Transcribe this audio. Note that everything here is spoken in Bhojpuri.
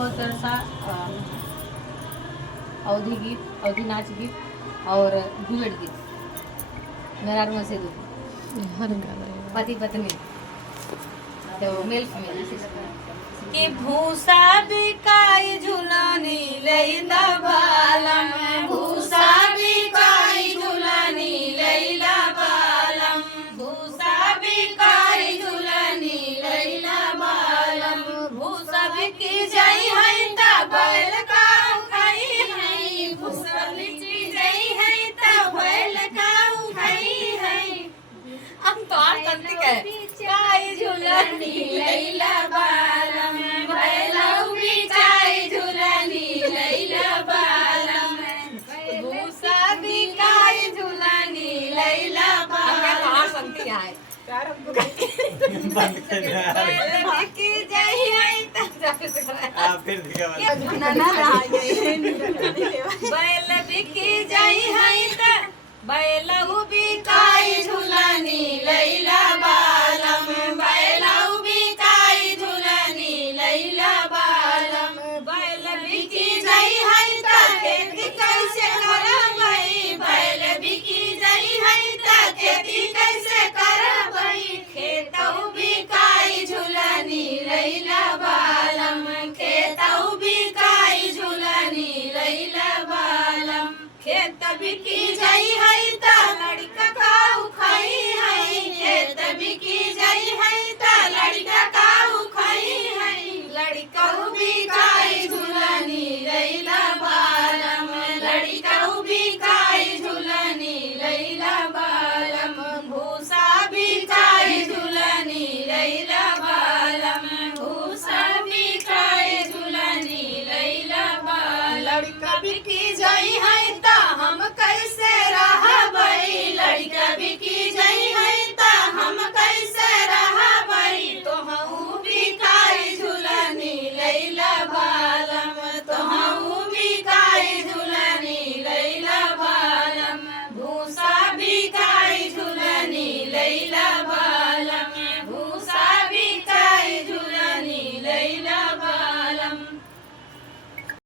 बहुत सा अवधि गीत, अवधि नाच गीत और डुएट गीत मेहरारू में से दो पति पत्नी तो मेल फीमेल कि भूसा बिकाई झुलानी लैला बालम, भूसा बिकाई झुलानी लैला बालम, भूसा बिकाई झुलानी लैला बालम, भूसा बिकी जाई है त बैल का खाई है, भूसा बिकी जाई है त बैल का खाई है। अब तो आप करती है काई झुलानी लैला बालम, बैलऊ बिचाई झुलानी लैला बालम, भूसा बिकाई झुलानी लैला बालम। कहाँ संती है बैल बिकी जाई है त फिर बैल बिकी जाई है त बैलऊ बिकाई झुलानी लैला बालम, बैलऊ बिकाई झुलानी लैला बालम, बैल बिकी जाई है त खेती कैसे करबई, बैल बिकी जाई है त खेती कैसे करबई, खेतऊ बिकाई झुलानी लैला बालम, खेतऊ बिकाई झुलानी लैला बालम, खेत बिकी जाई है त लड़का काऊ खाई है, खेत बिकी जाई है त लड़का काऊ खाई है, लड़का भी